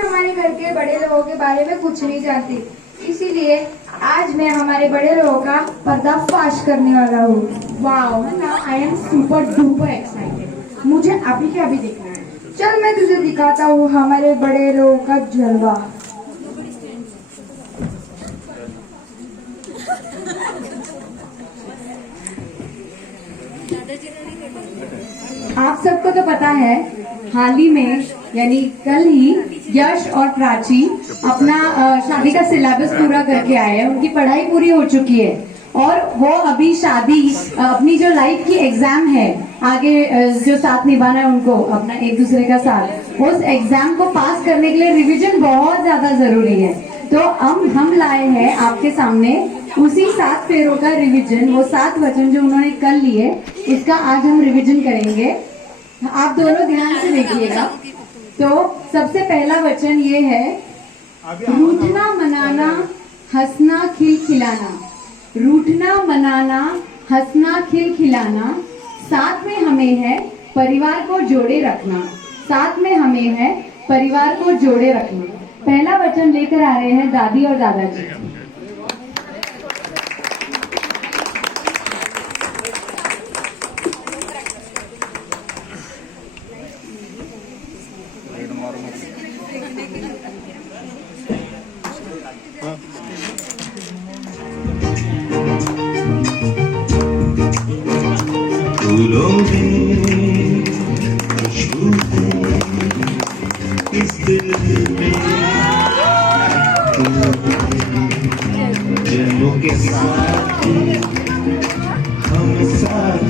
हमारे घर के बड़े लोगों के बारे में कुछ नहीं जानती, इसीलिए आज मैं हमारे बड़े लोगों का पर्दाफाश करने वाला हूँ। Wow, I am super duper excited. मुझे अभी के अभी देखना है। चल मैं तुझे दिखाता हूँ हमारे बड़े लोगों का जलवा। आप सबको तो पता है, हाल ही में यानी कल ही यश और प्राची अपना शादी का सिलेबस पूरा करके आए हैं। उनकी पढ़ाई पूरी हो चुकी है और वो अभी शादी अपनी जो लाइफ की एग्जाम है, आगे जो साथ निभाना है उनको अपना एक दूसरे का साथ, उस एग्जाम को पास करने के लिए रिवीजन बहुत ज्यादा जरूरी है। तो हम लाए हैं आपके सामने उसी 7 फेरों का रिवीजन। वो 7 वचन जो उन्होंने कल लिए, इसका आज हम रिवीजन करेंगे। आप दोनों ध्यान से देखिएगा। तो सबसे पहला वचन ये है, रूठना मनाना हंसना खिलखिलाना। रूठना मनाना हंसना खिलखिलाना, साथ में हमें है परिवार को जोड़े रखना। साथ में हमें है परिवार को जोड़े रखना। पहला वचन लेकर आ रहे हैं दादी और दादाजी। फूलों में खुशबू है इस दिल में, जन्मों के साथ हम साथ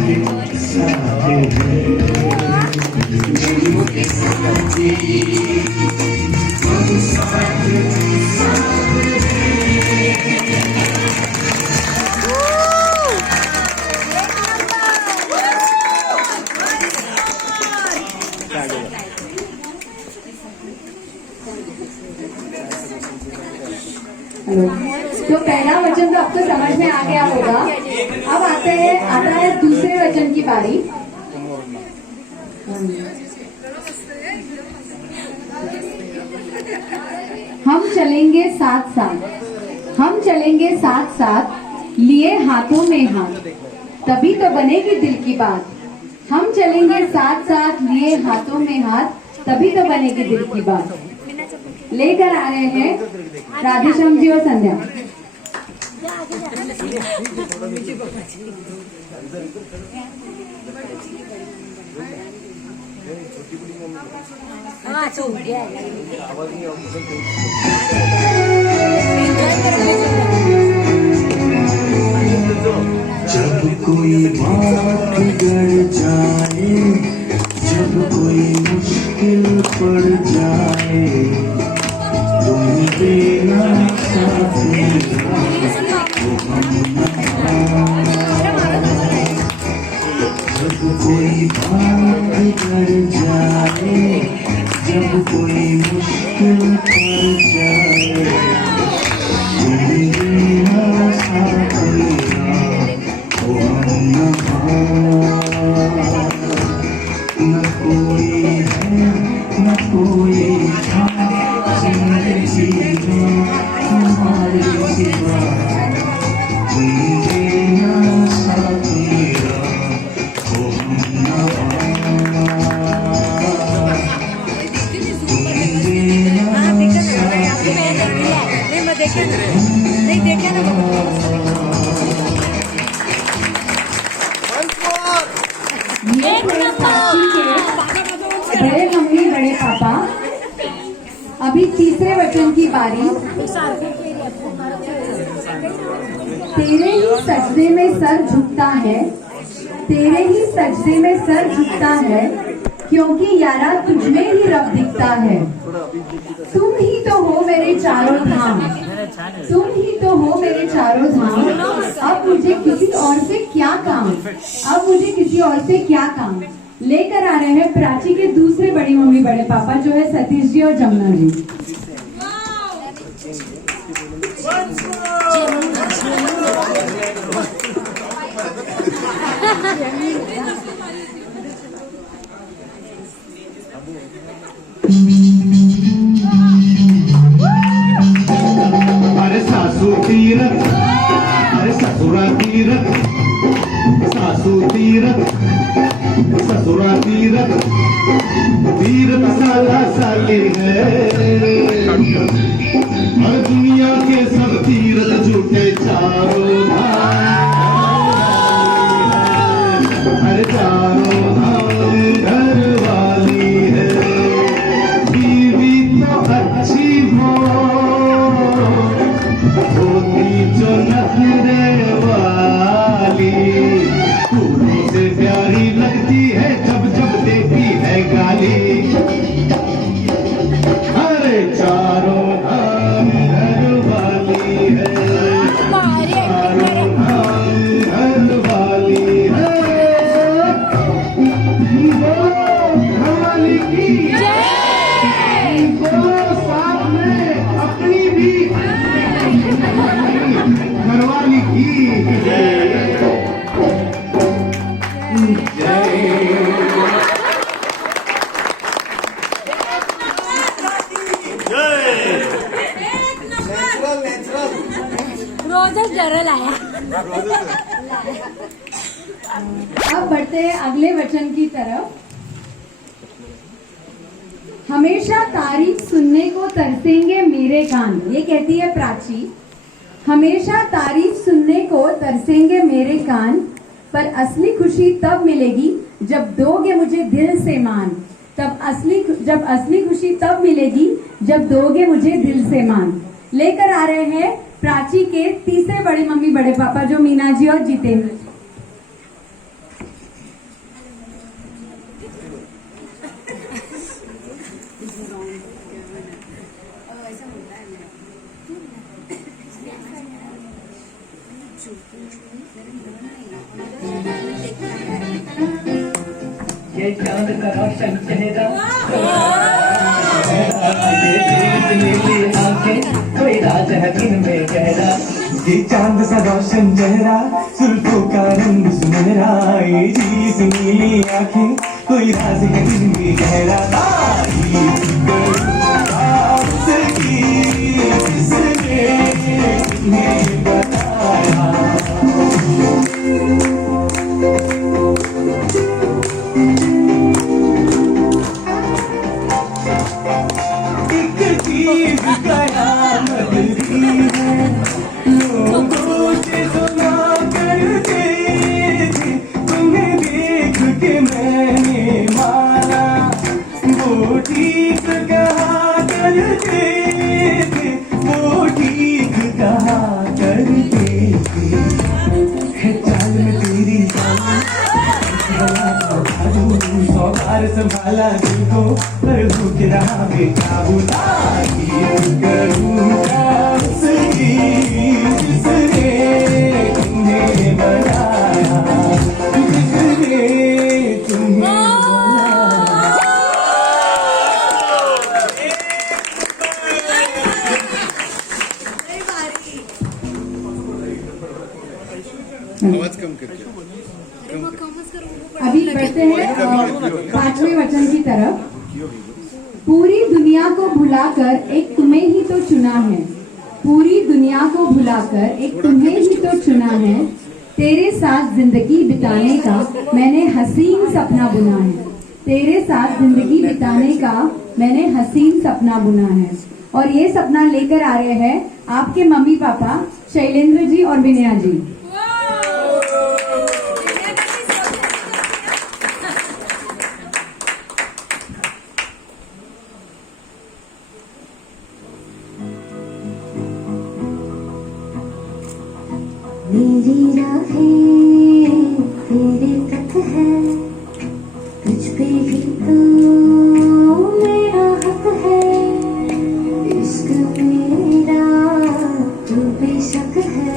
साथ हैं। जन्मों के साथ हम साथ साथ तो पहला वचन तो आपको समझ में आ गया होगा। अब आता है दूसरे वचन की बारी। हम चलेंगे साथ साथ, हम चलेंगे साथ साथ, लिए हाथों में हाथ, तभी तो बनेगी दिल की बात। हम चलेंगे साथ साथ, लिए हाथों में हाथ, तभी तो बनेगी दिल की बात। लेकर आ रहे हैं राधेश्याम जी और संध्या। जब कोई बात बिगड़ जाए, जब कोई मुश्किल पड़ जाए, तुम देना साथ मेरा, वो हम जब कोई बात बिगड़ जाए, जब कोई मुश्किल पड़ जाए, तुम देना साथ मेरा, वो हम न कोई है न कोई था जिंदगी में हमारे सिवा, तुम देना साथ मेरा, वो हम तुम देना साथ बड़े मम्मी बड़े पापा। अभी तीसरे वचन की बारी। तेरे ही सजदे में सर झुकता है, तेरे ही सजदे में सर झुकता है, क्योंकि यारा तुझमें ही रब दिखता है। तुम ही तो हो मेरे चारों धाम, तुम ही तो हो मेरे चारों धाम। अब मुझे किसी और से क्या काम, अब मुझे किसी और से क्या काम। लेकर आ रहे हैं प्राची के दूसरे बड़ी मम्मी बड़े पापा, जो है सतीश जी और जमुना जी। हर दुनिया के सब तीर्थ झूठे चारों धाम, हर चारों धाम घर वाली है। बीवी तो अच्छी हो, होती जो नखरे वाली, फूलों से प्यारी लगती है जब जब देती है गाली। अरे चारों धाम घर वाली है, चारों धाम घर वाली है। बोलो घरवाली की बोलो, साथ में अपनी भी घरवाली की रोजेस जरल आया। अब बढ़ते हैं अगले वचन की तरफ। हमेशा तारीफ सुनने को तरसेंगे मेरे कान, ये कहती है प्राची। हमेशा तारीफ सुनने को तरसेंगे मेरे कान, पर असली खुशी तब मिलेगी जब दोगे मुझे दिल से मान। जब असली खुशी तब मिलेगी जब दोगे मुझे दिल से मान। लेकर आ रहे हैं प्राची के तीसरे बड़े मम्मी बड़े पापा, जो मीना जी और जितेंद्र। ये चांद का रोशन चेहरा, नीली आंखें, कोई राज है दिन में गहरा। ये चांद सा रोशन चेहरा, जुल्फों का रंग सुनहरा। ये चीज नीली आंखें, कोई राज है दिन में गहरा। तारीफ करूं आपकी, जिसने तुम्हें बताया। कयामत भी है, लोगों से सुना करते थे, तुम्हें देख के मैंने माना। वो ठीक कहा करते थे, वो ठीक कहा करते थे। चाल में तेरी सौ बार संभाला दिल को, पर भूख रहा बेकाबू। तारीफ करूंगा उसकी, जिसने तुम्हें बनाया, जिसने तुम्हें आवाज कम करके। अभी बढ़ते हैं पांचवें वचन की तरफ। पूरी दुनिया को भुलाकर एक तुम्हें ही तो चुना है, पूरी दुनिया को भुलाकर एक तुम्हें ही तो चुना है। तेरे साथ जिंदगी बिताने का मैंने हसीन सपना बुना है, तेरे साथ जिंदगी बिताने का मैंने हसीन सपना बुना है। और ये सपना लेकर आ रहे हैं आपके मम्मी पापा शैलेंद्र जी और विनया जी। मेरी राहें तेरे तक है, तुझ पे भी तो मेरा हक है। इश्क मेरा तू बेशक है,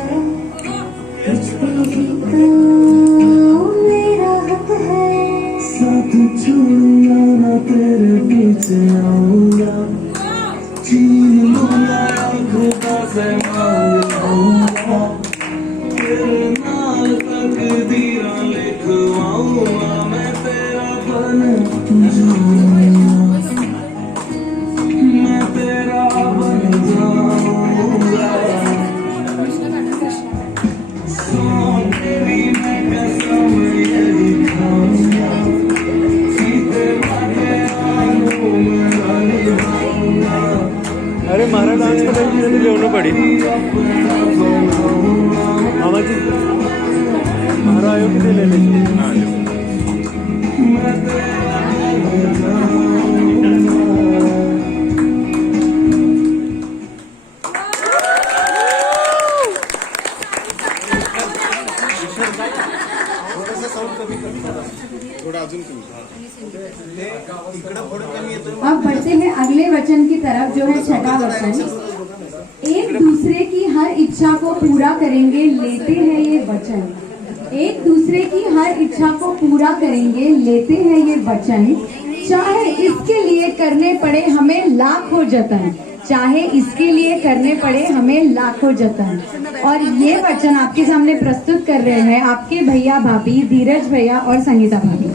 तुझ पे भी तो मेरा हक है। साथ छूना ना तेरे पीछे आऊंगा, छीन लूंगा खुदा से मांग आऊंगा। तेरे नाल तकदीरां लिखवाऊंगा, मैं तेरा बन जाऊंगा, मैं तेरा बन जाऊंगा। सो तेरी मैं कसम यही खाऊंगा, सीधे बातें आलू में निभाऊंगा। अरे मारा डांस पता नहीं लेना पड़ी मामा जी मारा आयो कि ले ले अब बढ़ते हैं अगले वचन की तरफ जो है छठा वचन। एक दूसरे की हर इच्छा को पूरा करेंगे लेते हैं ये वचन। एक दूसरे की हर इच्छा को पूरा करेंगे लेते हैं ये वचन। चाहे इसके लिए करने पड़े हमें लाखों जतन। चाहे इसके लिए करने पड़े हमें लाखों जतन। और ये वचन आपके सामने प्रस्तुत कर रहे हैं आपके भैया भाभी धीरज भैया और संगीता भाभी।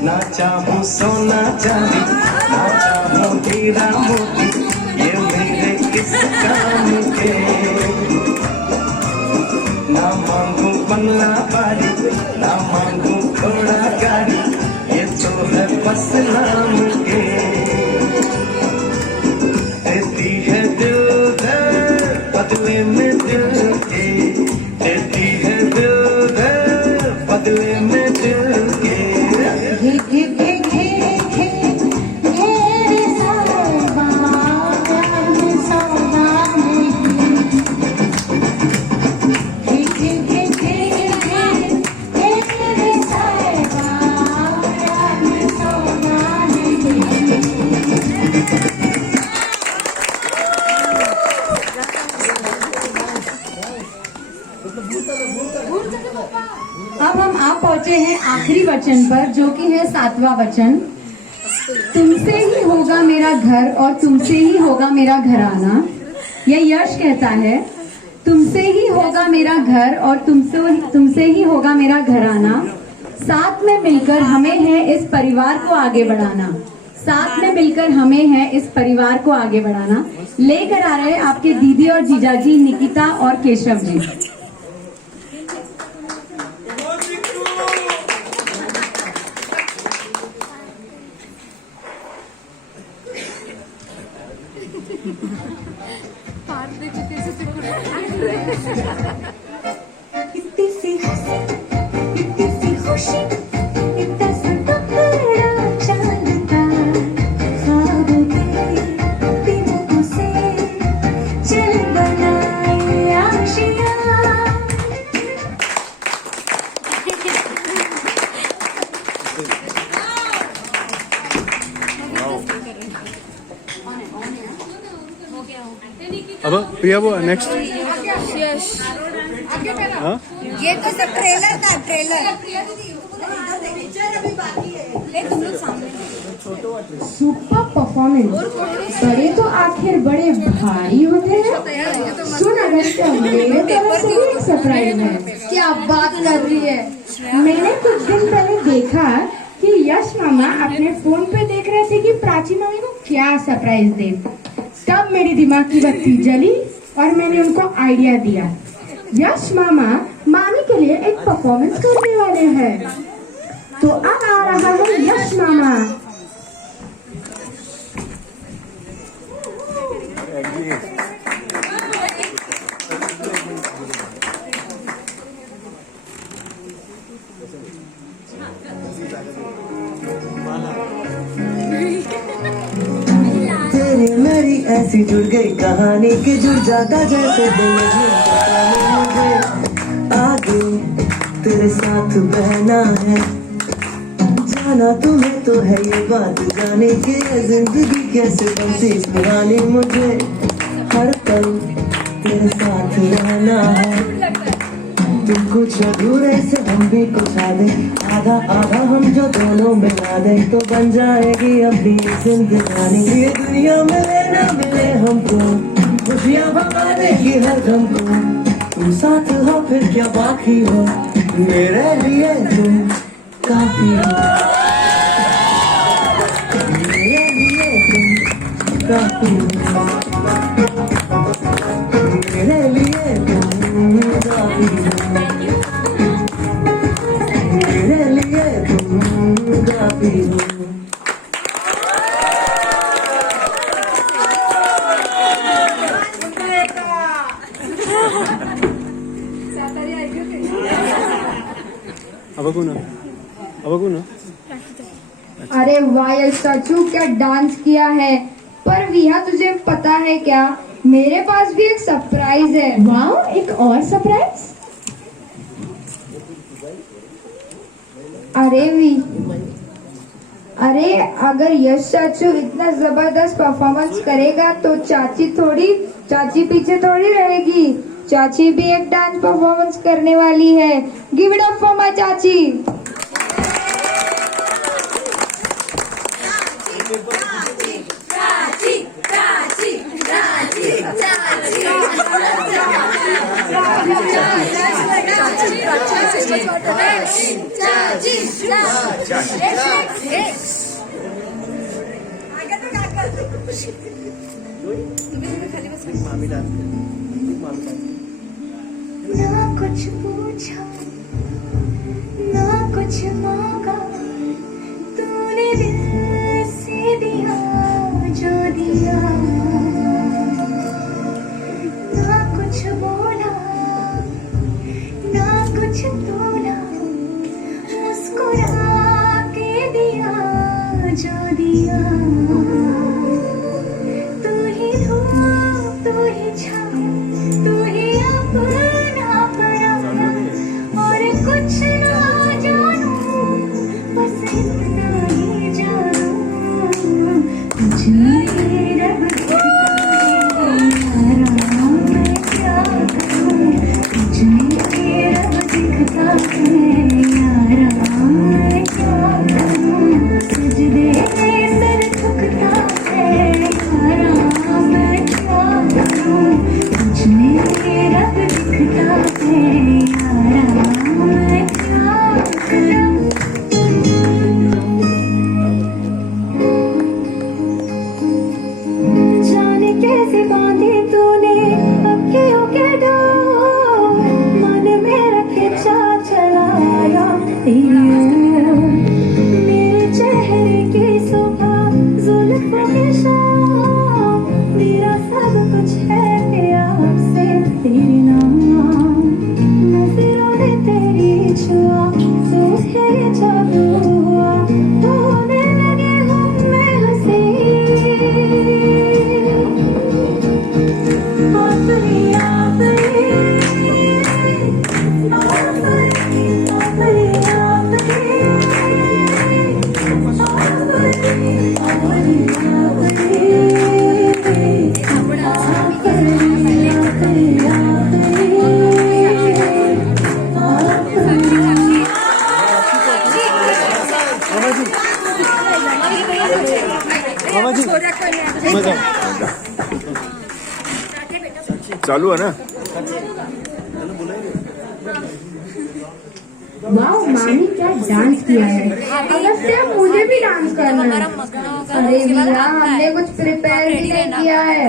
ना चाहूं सोना चांदी ना चाहूं हीरा मोती ये मेरे किस काम के। ना मांगू बंगला बाड़ी ना मांगू घोड़ा गाड़ी ये तो है बस नाम के। देती है दिल दर बदले में दिल के। देती है दिल दर बदले में दिल के। अब हम आ पहुंचे हैं आखिरी वचन पर जो कि है सातवां वचन। तुमसे ही होगा मेरा घर और तुमसे ही होगा मेरा घराना। यह यश कहता है तुमसे ही होगा मेरा घर और तुमसे ही होगा मेरा घराना। साथ में मिलकर हमें है इस परिवार को आगे बढ़ाना। साथ में मिलकर हमें है इस परिवार को आगे बढ़ाना। लेकर आ रहे हैं आपके दीदी और जीजाजी निकिता और केशव जी। इतनी सी खुशी इतना सा टुकड़ा चांद का ख्वाब के दिनों से चल बनाए आशियाँ। अब प्रिया वो नेक्स्ट हाँ ये तो सब ट्रेलर था ट्रेलर। Super performance. बड़े तो आखिर बड़े भारी होते हैं। सुन अगस्त्य मेरे तरफ से भी एक सरप्राइज है। क्या बात कर रही है। मैंने कुछ दिन पहले देखा कि यश मामा अपने फोन पे देख रहे थे कि प्राची मम्मी को क्या सरप्राइज दे। तब मेरे दिमाग की बत्ती जली और मैंने उनको आइडिया दिया। यश मामा मामी के लिए एक परफॉर्मेंस करने वाले हैं। तो अब आ रहा है यश मामा। तेरी मेरी ऐसी जुड़ गई कहानी कि जुड़ जाता जैसे दिल मुझे आगे तेरे साथ बहना है। जाना तुम्हें तो है ये बात जाने की ये जिंदगी कैसे बनती पुरानी। मुझे हर पल तेरे साथ रहना है। तुम कुछ अधूरे से हम भी कुछ आधे आधा आधा हम जो दोनों मिला दे तो बन जाएगी अपनी जिंदगानी। ये दुनिया मिले ना मिले हमको खुशियाँ भगा देगी हर गम को। तुम साथ हो फिर क्या बाकी हो मेरे लिए तुम काफी हो। मेरे लिए तुम काफी हो। बघू ना अरे वाह यार स्टैचू क्या डांस किया है। पर विहा तुझे पता है क्या, मेरे पास भी एक सरप्राइज है। वाह, एक और सरप्राइज। अरे अगर यश चाचू इतना जबरदस्त परफॉर्मेंस करेगा तो चाची पीछे थोड़ी रहेगी। चाची भी एक डांस परफॉर्मेंस करने वाली है। Give it up for my चाची। ना कुछ पूछा ना कुछ मांगा, तूने दिल से दिया जो दिया। ना कुछ बोला ना कुछ तोला, मुस्कुरा के दिया जो दिया। तू ही धूप तू ही छाँव तू ही अपना पराया, और कुछ ना जानू बस इतना ही जानू, तुझे रब दिखता है मैं क्या करूं, तुझे रब दिखता है यारा मैं क्या करूं। सजदे सर झुकता है यारा मैं क्या करूं, तुझे रब दिखता है यारा मैं क्या करूं। जाने कैसे बांधी तूने अखियों के डोर, मन में रखे चलाया तेरी ओर। मेरे चेहरे की सुबह जुल्फों की शाम, मेरा सब कुछ है आपसे तेरे नाम। नजरों ने तेरी छुआ सूखे जादू हुआ, होने लगे हूँ मैं हंसी। चालू है ना। वाह मामी, क्या डांस किया है। अगस्त्य मुझे भी डांस करना है। अरे विहा हमने कुछ प्रिपेयर भी नहीं किया है।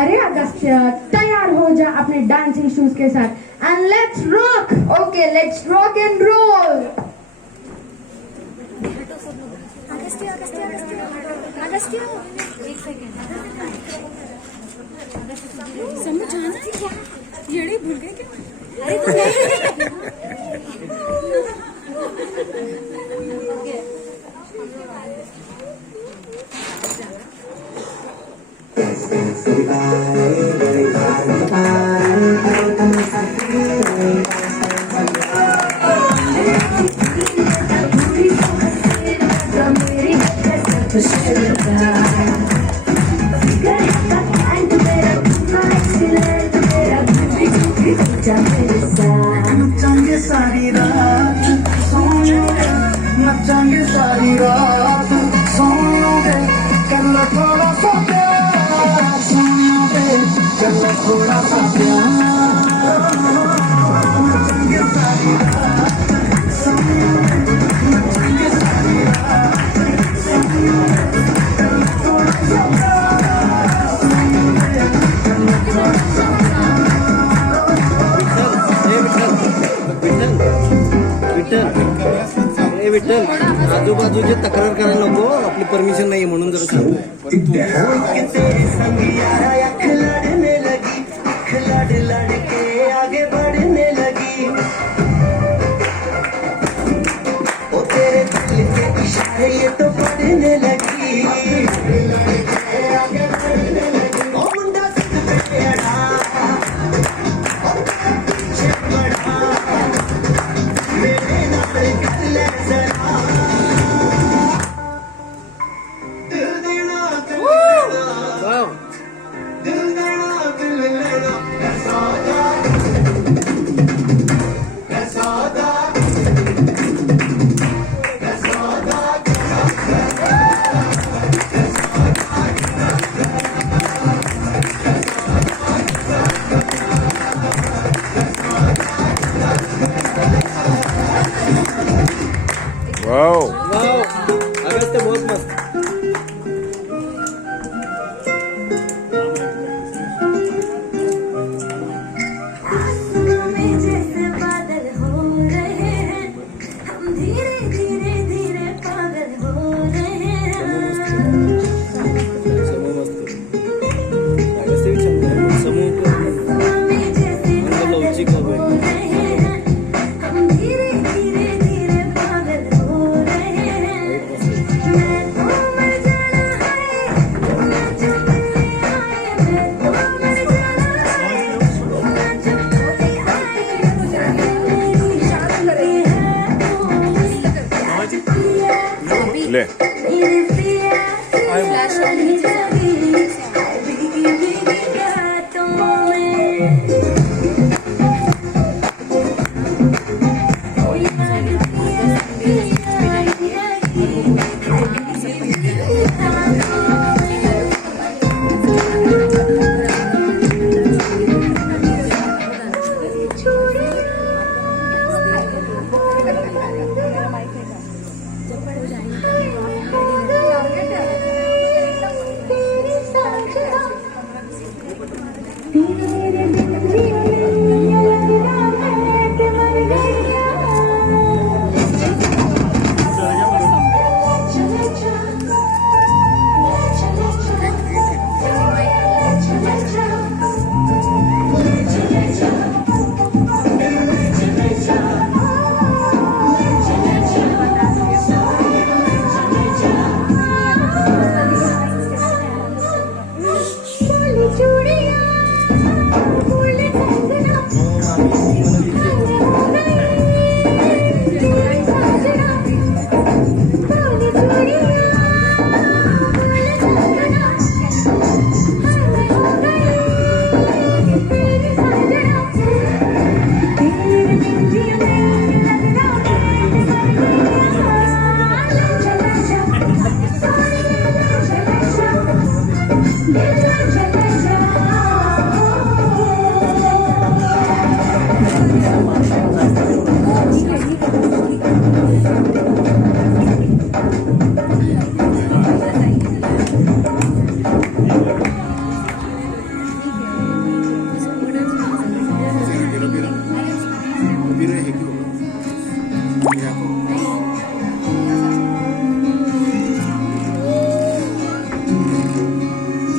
अरे अगस्त्य, तैयार हो जा अपने डांसिंग शूज के साथ and let's rock. Okay let's rock and roll. एक सेकेंड समझाना क्या, ये भूल गए क्या। अरे तो नहीं नचांगे सारी रात सोओगे, नचांगे सारी रात सोओगे, कर लो थोड़ा सा प्यार सोओगे, कर लो थोड़ा सा प्यार। नचांगे सारी रात सोओगे, नचांगे सारी रात सोओगे, कर लो थोड़ा सा प्यार सोओगे, कर लो थोड़ा सा विठ्ठल, आजूबाजूचे तक्रार करायला नको, आपली परमिशन नाही म्हणून जरा सांगतो।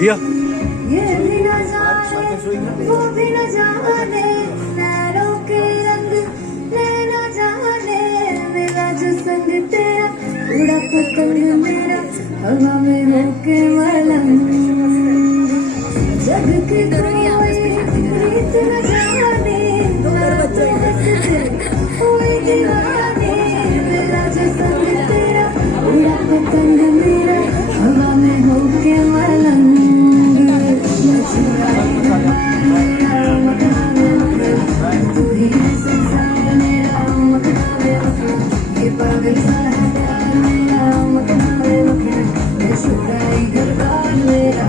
किया ये भी न जाने वो भी न जाने नैनों के रंग नैना जाने मेरा जो संग तेरा उड़ा पतंग मेरा हवा में होके मलंग जग की कोई रीत न जाने कोई दीवाने मेरा जो संग तेरा उड़ा पतंग मेरा हवा में होके मलंग तू ही संसार मेरा ये पागल सा है प्यार मेरा मैं छुड़ाई गरबार मेरा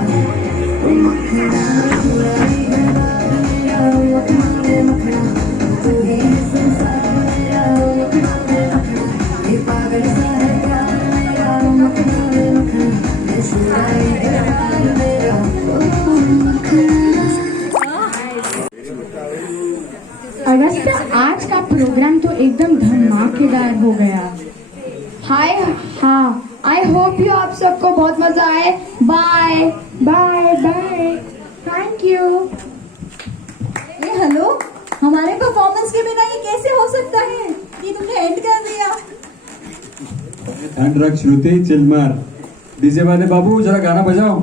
मखना छुड़ाई गरबार मेरा मखना तू ही संसार मेरा ये पागल सा है प्यार मेरा मखना मैं छुड़ाई गरबार मेरा अगस्त्य, आज का प्रोग्राम तो एकदम धमाकेदार हो गया। हाय हाँ आई होप यू आप सबको बहुत मजा आए। Bye bye bye, thank you. ए हेलो, हमारे परफॉर्मेंस के बिना ये कैसे हो सकता है कि तुमने एंड कर दिया। ध्यान रख श्रुति, चिल मार। डीजे वाले बाबू जरा गाना बजाओ।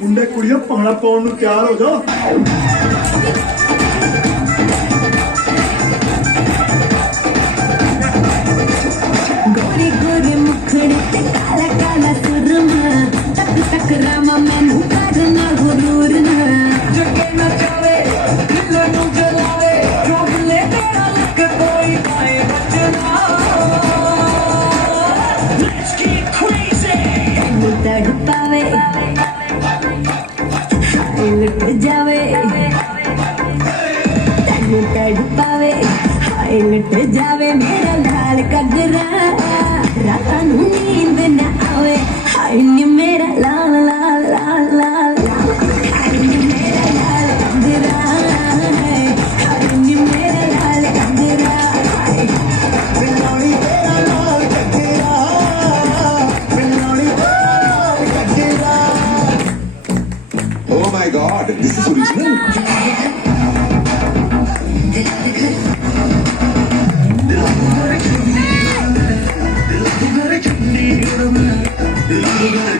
ਮੁੰਡੇ ਕੁੜੀਆਂ ਭੰਗੜਾ ਪਾਉਣ ਨੂੰ ਤਿਆਰ ਹੋ ਜਾਓ गोरी गोरी मुखड़ी ते काला काला सुरमा तक तक रामा मैनू करना गुरूर ना जगे न जावे दिल नू जलावे रोबले तेरा लक कोई पाए बचना Let's get crazy तू तड़पावे हाय लुट जावे तू तड़पावे हाय लुट जावे मेरा लाल कगरा रातां नू नींद ना आवे हाय नी मेरा लाल लाल लाल लाल हाय नी मेरा लाल कगरा हाय नी मेरा लाल कगरा बिलाड़ी तेरा लाल कगरा बिलाड़ी तेरा लाल कगरा Oh my god, this is original. दिल